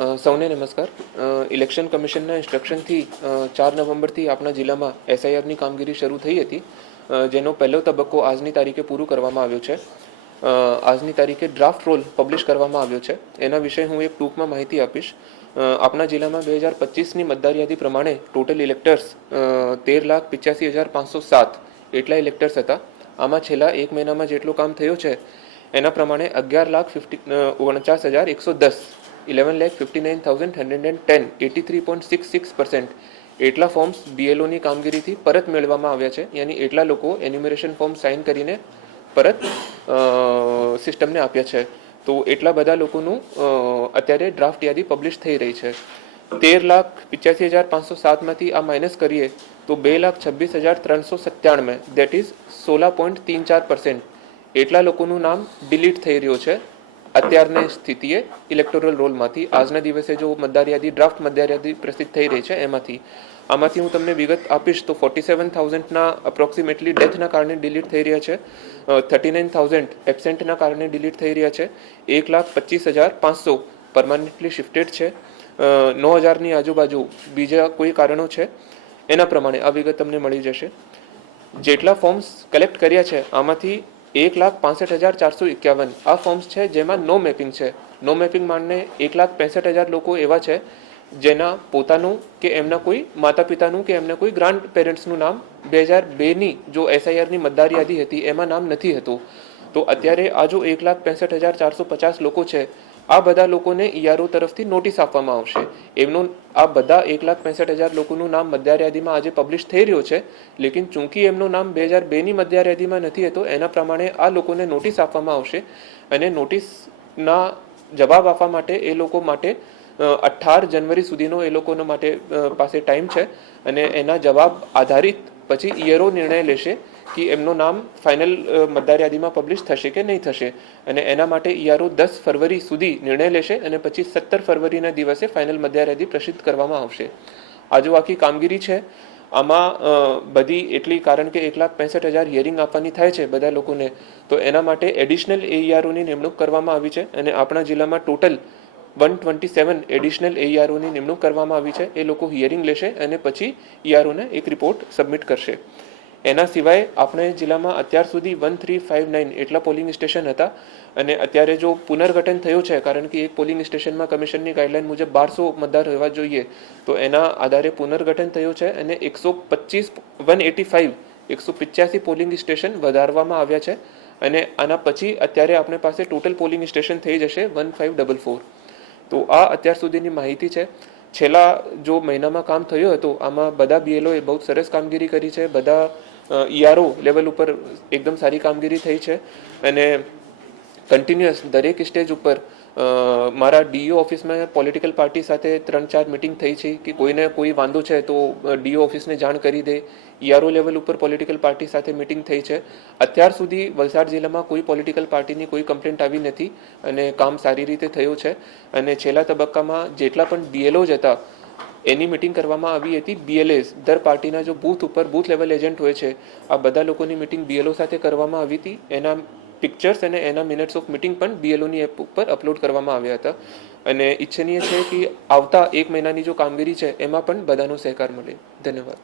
સૌને નમસ્કાર. ઇલેક્શન કમિશનના ઇન્સ્ટ્રક્શનથી 4 નવેમ્બરથી આપણા જિલ્લામાં એસઆઈઆરની કામગીરી શરૂ થઈ હતી, જેનો પહેલો તબક્કો આજની તારીખે પૂરું કરવામાં આવ્યો છે. આજની તારીખે ડ્રાફ્ટ રોલ પબ્લિશ કરવામાં આવ્યો છે. એના વિશે હું એક ટૂંકમાં માહિતી આપીશ. આપણા જિલ્લામાં 2025ની મતદાર યાદી પ્રમાણે ટોટલ ઇલેક્ટર્સ 13,85,507 એટલા ઇલેક્ટર્સ હતા. આમાં છેલ્લા એક મહિનામાં જેટલું કામ થયું છે એના પ્રમાણે 11,49,110 11,59,110 83.66% એટલા ફોર્મ્સ બીએલઓની કામગીરીથી પરત મેળવવામાં આવ્યા છે. યાની એટલા લોકો એન્યુમરેશન ફોર્મ સાઇન કરીને પરત સિસ્ટમને આપ્યા છે. તો એટલા બધા લોકોનું અત્યારે ડ્રાફ્ટ યાદી પબ્લિશ થઈ રહી છે. 13,85,507માંથી આ માઇનસ કરીએ તો 2,26,397 દેટ ઇઝ 16.34% એટલા લોકોનું નામ ડિલીટ થઈ રહ્યું છે અત્યારની સ્થિતિએ ઇલેક્ટોરલ રોલમાંથી. આજના દિવસે જો મતદાર યાદી ડ્રાફ્ટ મતદાર યાદી પ્રસિદ્ધ થઈ રહી છે આમાંથી હું તમને વિગત આપીશ તો 47,000ના અપ્રોક્સિમેટલી ડેથના કારણે ડિલીટ થઈ રહ્યા છે, 39,000 એબસેન્ટના કારણે ડિલીટ થઈ રહ્યા છે, 1,25,500 પરમાનન્ટલી શિફ્ટેડ છે, 9,000ની આજુબાજુ બીજા કોઈ કારણો છે. એના પ્રમાણે આ વિગત તમને મળી જશે. જેટલા ફોર્મ્સ કલેક્ટ કર્યા છે આમાંથી 1,65,451 આ ફોર્મ્સ છે જેમાં નો મેપિંગ છે. નો મેપિંગ માનને 1,65,000 લોકો એવા છે જેના પોતાનું કે એમના કોઈ માતા પિતાનું કે એમના કોઈ ગ્રાન્ડ પેરેન્ટ્સનું નામ 2002ની જો એસઆઈઆરની મતદાર યાદી હતી એમાં નામ નથી હતું. તો અત્યારે આ જો 1,65,450 લોકો છે, આ બધા લોકોને ઈઆરઓ તરફથી નોટિસ આપવામાં આવશે. એમનું આ બધા 1,65,000 લોકોનું નામ મતદાર યાદીમાં આજે પબ્લિશ થઈ રહ્યો છે, લેકિન ચૂંકી એમનું નામ 2002ની મતદાર યાદીમાં નથી હતું એના પ્રમાણે આ લોકોને નોટિસ આપવામાં આવશે. અને નોટિસના જવાબ આપવા માટે એ લોકો માટે 18 જનવરી સુધીનો એ લોકોના માટે પાસે ટાઈમ છે. અને એના જવાબ આધારિત પછી ઈઆરઓ નિર્ણય લેશે કે એમનું નામ ફાઇનલ મતદાર યાદીમાં પબ્લિશ થશે કે નહીં થશે. અને એના માટે ઈઆરઓ 10 ફરવરી સુધી નિર્ણય લેશે અને પછી 17 ફરવરીના દિવસે ફાઇનલ મતદાર યાદી પ્રસિદ્ધ કરવામાં આવશે. આ જો આખી કામગીરી છે આમાં બધી એટલી, કારણ કે 1,65,000 હિયરિંગ આપવાની થાય છે બધા લોકોને, તો એના માટે એડિશનલ એઈઆરઓની નિમણૂક કરવામાં આવી છે. અને આપણા જિલ્લામાં ટોટલ 127 એડિશનલ એઈઆરઓની નિમણૂક કરવામાં આવી છે. એ લોકો હિયરિંગ લેશે અને પછી ઈઆરઓને એક રિપોર્ટ સબમિટ કરશે. એના સિવાય આપણે જિલ્લામાં અત્યાર સુધી 1359 એટલા પોલિંગ સ્ટેશન હતા. અને અત્યારે જો પુનર્ગઠન થયું છે, કારણ કે એક પોલિંગ સ્ટેશનમાં કમિશનની ગાઈડલાઈન મુજબ 1200 મતદાર રહેવા જોઈએ, તો એના આધારે પુનર્ગઠન થયું છે અને 185 પોલિંગ સ્ટેશન વધારવામાં આવ્યા છે. અને આના પછી અત્યારે આપણે પાસે ટોટલ પોલિંગ સ્ટેશન થઈ જશે 1544. તો આ અત્યાર સુધીની માહિતી છે. છેલ્લા જો મહિનામાં કામ થયું હતું આમાં બધા બીએલઓએ બહુ સરસ કામગીરી કરી છે. બધા ઈઆરઓ લેવલ ઉપર એકદમ સારી કામગીરી થઈ છે. અને કન્ટિન્યુઅસ દરેક સ્ટેજ ઉપર મારા ડીઓ ઓફિસમાં પોલિટિકલ પાર્ટી સાથે 3-4 મિટિંગ થઈ છે કે કોઈને કોઈ વાંધો છે તો ડીઓ ઓફિસને જાણ કરી દે. ઈઆરઓ લેવલ ઉપર પોલિટિકલ પાર્ટી સાથે મિટિંગ થઈ છે. અત્યાર સુધી વલસાડ જિલ્લામાં કોઈ પોલિટિકલ પાર્ટીની કોઈ કમ્પ્લેન્ટ આવી નથી અને કામ સારી રીતે થયું છે. અને છેલ્લા તબક્કામાં જેટલા પણ બીએલઓ જ હતા એની મિટિંગ કરવામાં આવી હતી. બીએલએસ દર પાર્ટીના જો બૂથ ઉપર બૂથ લેવલ એજન્ટ હોય છે, આ બધા લોકોની મિટિંગ બીએલઓ સાથે કરવામાં આવી હતી. એના પિક્ચર્સ અને એના મિનિટ્સ ઓફ મિટિંગ પણ બીએલઓની એપ ઉપર અપલોડ કરવામાં આવ્યા હતા. અને ઈચ્છનીય છે કે આવતા એક મહિનાની જો કામગીરી છે એમાં પણ બધાનો સહકાર મળે. ધન્યવાદ.